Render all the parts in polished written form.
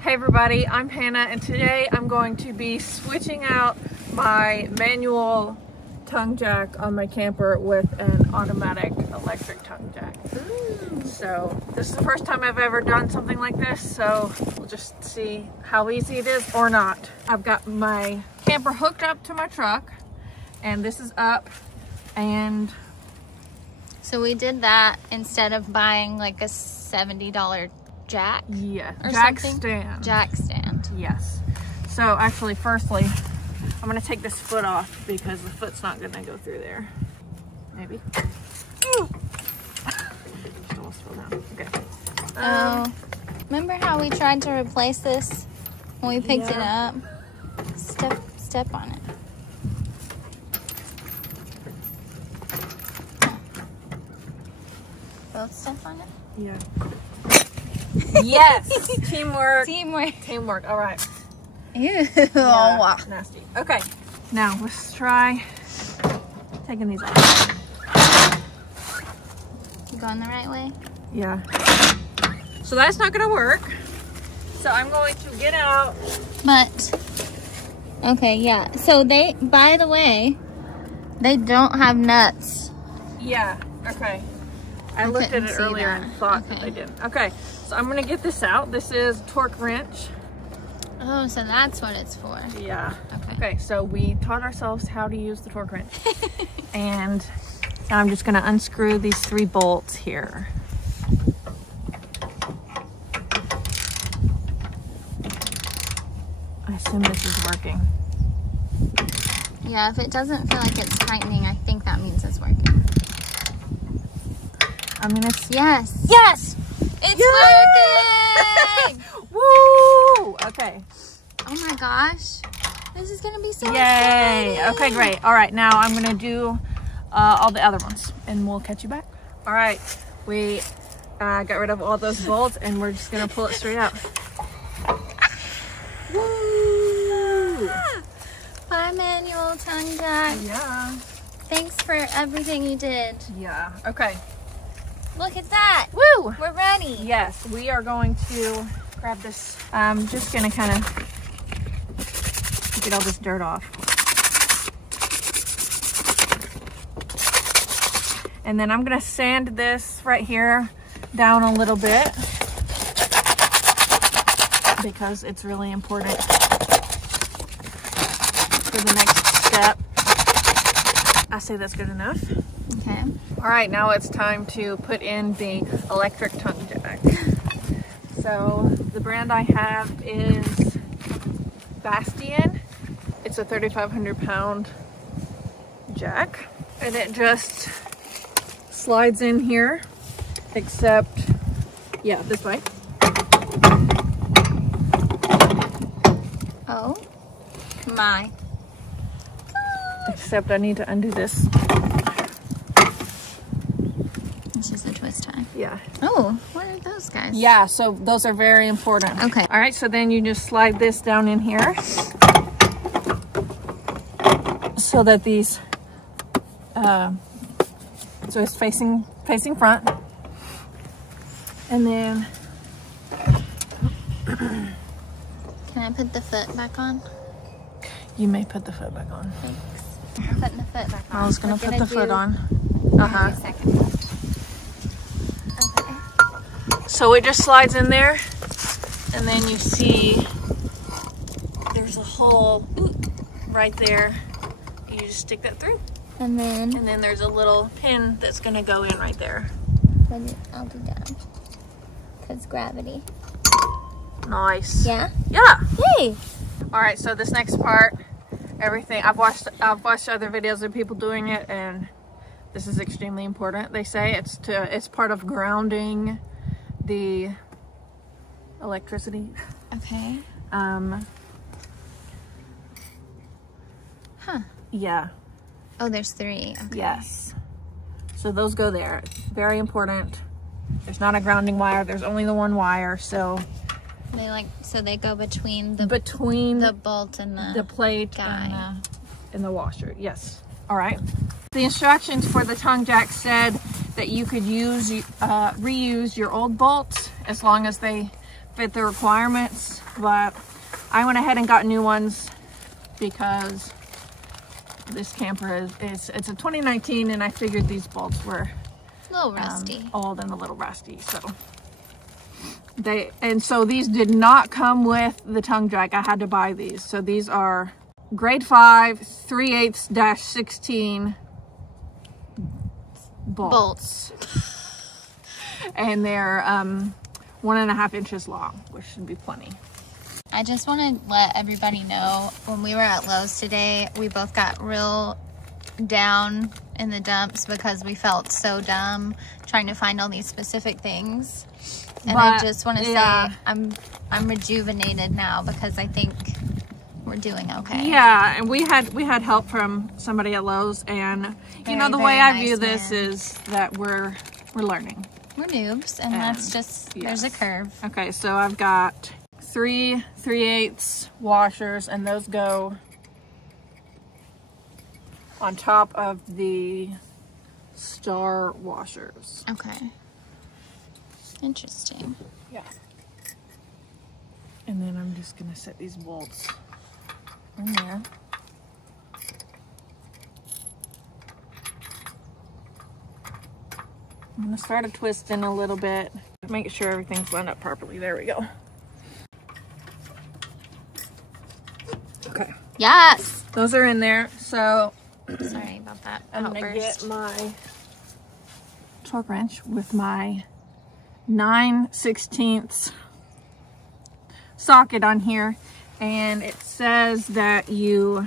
Hey everybody, I'm Hannah and today I'm going to be switching out my manual tongue jack on my camper with an automatic electric tongue jack. Ooh. So this is the first time I've ever done something like this, so we'll just see how easy it is or not. I've got my camper hooked up to my truck and this is up, and so we did that instead of buying like a $70 jack. Yeah, or jack something. stand. Jack stand. Yes. So actually, firstly, I'm gonna take this foot off because the foot's not gonna go through there. Maybe. Just almost fell down. Okay. Remember how we tried to replace this when we picked it up? Step on it. Both step on it? Yeah. Yes! Teamwork. Teamwork. All right. Ew. Yeah, nasty. Okay. Now let's try taking these off. You going the right way? Yeah. So that's not gonna work. So I'm going to get out. But, okay, yeah. So they, by the way, they don't have nuts. Yeah, okay. I looked at it earlier and thought that they didn't. Okay, so I'm gonna get this out. This is torque wrench. Oh, so that's what it's for. Yeah. Okay, so we taught ourselves how to use the torque wrench. And now I'm just gonna unscrew these 3 bolts here. I assume this is working. Yeah, if it doesn't feel like it's tightening, I think that means it's working. I mean, it's... Yes! It's working! Woo! Okay. Oh my gosh. This is gonna be so Yay! exciting. Okay, great. All right, now I'm gonna do all the other ones and we'll catch you back. All right, we got rid of all those bolts and we're just gonna pull it straight out. Woo! Bye, manual tongue jack. Yeah. Thanks for everything you did. Yeah, okay. Look at that. Woo! We're ready. Yes, we are going to grab this. I'm just gonna kind of get all this dirt off. And then I'm gonna sand this right here down a little bit because it's really important for the next step. I say that's good enough. Okay. All right, now it's time to put in the electric tongue jack. So the brand I have is Bastion. It's a 3,500 pound jack. And it just slides in here, except, yeah, this way. Oh my. Except I need to undo this. This is the twist tie. Yeah. Oh, what are those guys? Yeah, so those are very important. Okay. All right, so then you just slide this down in here so that these, so it's facing front. And then, can I put the foot back on? you may put the foot back on. Thanks. I'm putting the foot back on. I was gonna put the foot on. Wait a second. Okay. So it just slides in there, and then you see there's a hole right there. You just stick that through. And then there's a little pin that's gonna go in right there. I'll do down. Because gravity. Nice. Yeah? Yeah. Yay! All right, so this next part, everything, I've watched other videos of people doing it, and this is extremely important. They say it's part of grounding the electricity. Okay. Huh. Yeah. Oh, there's 3. Okay. Yes. So those go there. Very important. There's not a grounding wire. There's only the one wire. So they go between the bolt and the plate guy and the washer. Yes. All right. The instructions for the tongue jack said that you could reuse your old bolts as long as they fit the requirements. but I went ahead and got new ones because this camper it's a 2019, and I figured these bolts were a little rusty, old and a little rusty. So these did not come with the tongue jack. I had to buy these. So these are grade 5 3/8-16 bolts. And they're 1.5 inches long, which should be plenty. I just want to let everybody know, when we were at Lowe's today, we both got real down in the dumps because we felt so dumb trying to find all these specific things. And I just want to say I'm rejuvenated now because I think we're doing okay. Yeah, and we had help from somebody at Lowe's, and you know, the way I view this is that we're learning. We're noobs, and that's just, there's a curve. Okay, so I've got 3 3/8 washers, and those go on top of the star washers. Okay. Interesting. Yeah. And then I'm just gonna set these bolts in there. I'm gonna start a twisting a little bit, make sure everything's lined up properly. There we go. Okay. Yes. Those are in there. So sorry about that. I'm gonna get my torque wrench with my 9/16 socket on here, and it says that you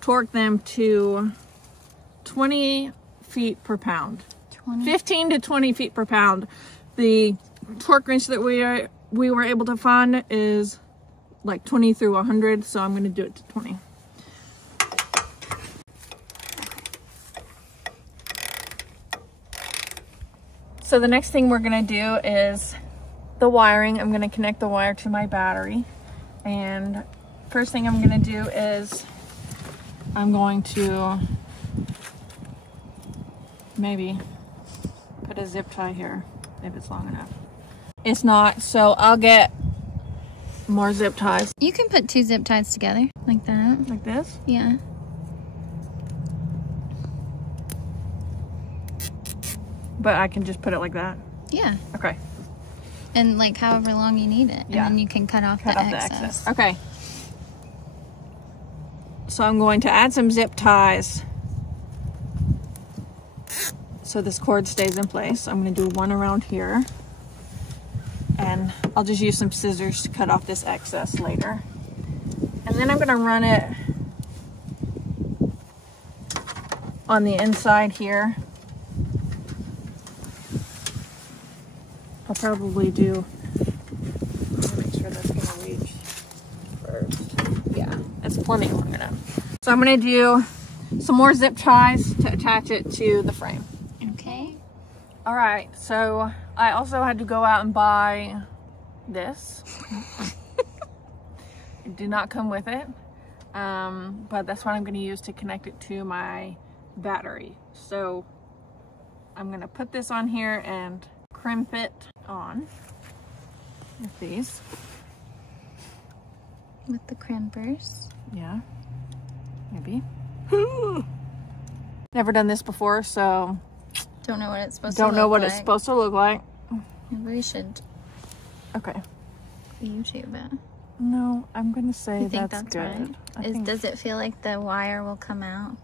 torque them to 20 feet per pound. 15 to 20 feet per pound. The torque wrench that we were able to find is like 20 through 100, so I'm going to do it to 20. So the next thing we're going to do is the wiring. I'm going to connect the wire to my battery, and first thing I'm going to do is I'm going to maybe put a zip tie here if it's long enough. It's not, so I'll get more zip ties. You can put 2 zip ties together like that. Like this? Yeah. But I can just put it like that? Yeah. Okay. And like however long you need it. Yeah. And then you can cut off the excess. Okay. So I'm going to add some zip ties so this cord stays in place. I'm going to do one around here, and I'll just use some scissors to cut off this excess later. And then I'm going to run it on the inside here. I'll probably do, make sure that's going to reach first. Yeah, that's plenty long enough. So I'm going to do some more zip ties to attach it to the frame. Okay. All right, so I also had to go out and buy this. It did not come with it, but that's what I'm going to use to connect it to my battery. So I'm going to put this on here and crimp it on with these. With the crimpers. Yeah, maybe. Never done this before, so don't know what it's supposed to don't look know what like. it's supposed to look like. Maybe we should Okay. YouTube it. No, I'm gonna say You think that's good. Right? Does it feel like the wire will come out?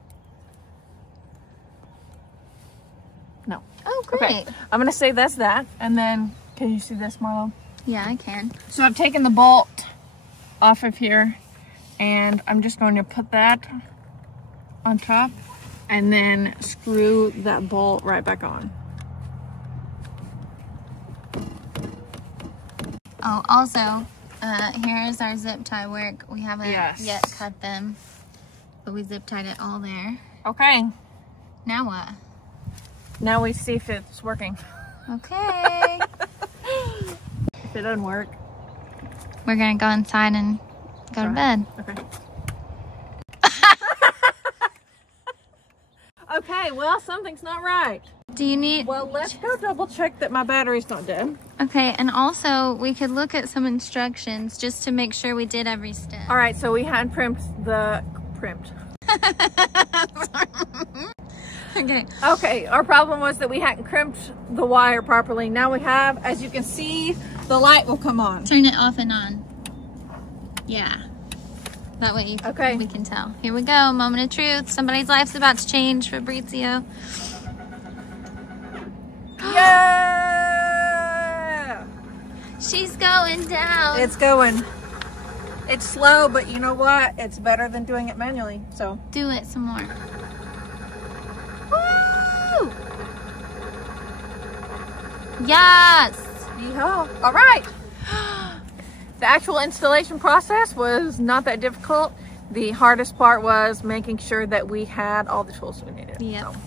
No. Oh, great. Okay, I'm gonna say that's that, and then can you see this, Marlow? Yeah, I can. So I've taken the bolt off of here, and I'm just going to put that on top and then screw that bolt right back on. Oh, also, here is our zip tie work. We haven't yet cut them, but we zip tied it all there. Okay. Now what? Now we see if it's working. Okay. If it doesn't work, we're gonna go inside and go to bed. Okay. Okay, well, something's not right. Do you need... Well, let's go double check that my battery's not dead. Okay, and also we could look at some instructions just to make sure we did every step. All right, so we had crimped. Okay, our problem was that we hadn't crimped the wire properly. Now we have, as you can see, the light will come on. Turn it off and on. Yeah. That way we can tell. Here we go, moment of truth. Somebody's life's about to change, Fabrizio. Yeah! She's going down. It's going. It's slow, but you know what? It's better than doing it manually, so. Do it some more. Woo! Yes! Yeehaw. All right. The actual installation process was not that difficult. The hardest part was making sure that we had all the tools we needed. Yeah. So.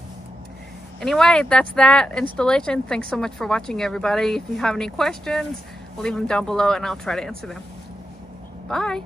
Anyway, that's that installation. Thanks so much for watching, everybody. If you have any questions, leave them down below and I'll try to answer them. Bye.